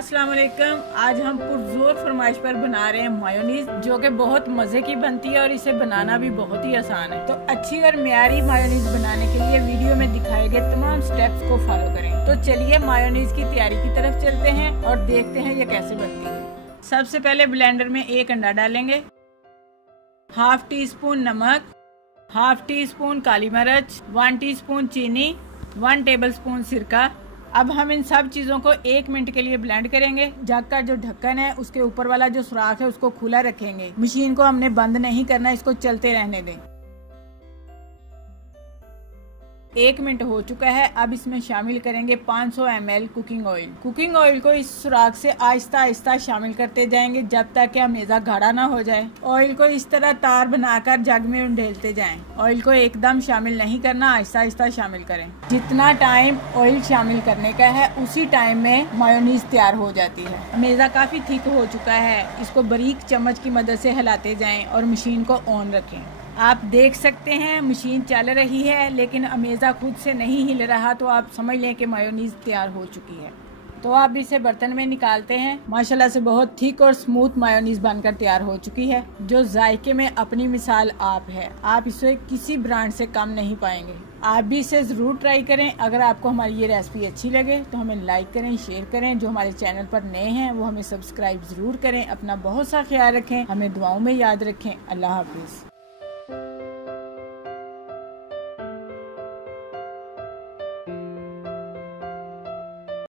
अस्सलाम वालेकुम। आज हम पुरजोर फरमाइश पर बना रहे हैं मायोनीज, जो कि बहुत मजे की बनती है और इसे बनाना भी बहुत ही आसान है। तो अच्छी और मियारी मायोनीज बनाने के लिए वीडियो में दिखाए गए तमाम स्टेप्स को फॉलो करें। तो चलिए मायोनीज की तैयारी की तरफ चलते हैं और देखते हैं ये कैसे बनती है। सबसे पहले ब्लेंडर में एक अंडा डालेंगे, हाफ टी स्पून नमक, हाफ टी स्पून काली मिर्च, 1 टीस्पून चीनी, 1 टेबलस्पून सिरका। अब हम इन सब चीजों को 1 मिनट के लिए ब्लेंड करेंगे। जग का जो ढक्कन है उसके ऊपर वाला जो सुराख है उसको खुला रखेंगे। मशीन को हमने बंद नहीं करना, इसको चलते रहने दें। 1 मिनट हो चुका है। अब इसमें शामिल करेंगे 500 ml cooking oil. Cooking oil को इस सुराख से आहिस्ता आहिस्ता शामिल करते जाएंगे जब तक कि मेज़ा गाढ़ा ना हो जाए। ऑयल को इस तरह तार बनाकर जग में उंडेलते जाएं। ऑयल को एकदम शामिल नहीं करना, आहिस्ता आहिस्ता शामिल करें। जितना टाइम ऑयल शामिल करने का है उसी टाइम में मायोनीज तैयार हो जाती है। मेज़ा काफी थिक हो चुका है, इसको बारीक चम्मच की मदद से हिलाते जाएं और मशीन को ऑन रखें। आप देख सकते हैं मशीन चल रही है लेकिन अमेज़ा खुद से नहीं हिल रहा, तो आप समझ लें कि मायोनीज तैयार हो चुकी है। तो आप इसे बर्तन में निकालते हैं। माशाल्लाह से बहुत थिक और स्मूथ मायोनीज बनकर तैयार हो चुकी है, जो जायके में अपनी मिसाल आप है। आप इसे किसी ब्रांड से कम नहीं पाएंगे। आप भी इसे जरूर ट्राई करें। अगर आपको हमारी ये रेसिपी अच्छी लगे तो हमें लाइक करें, शेयर करें। जो हमारे चैनल पर नए हैं वो हमें सब्सक्राइब जरूर करें। अपना बहुत सा ख्याल रखें, हमें दुआओं में याद रखें। अल्लाह हाफिज।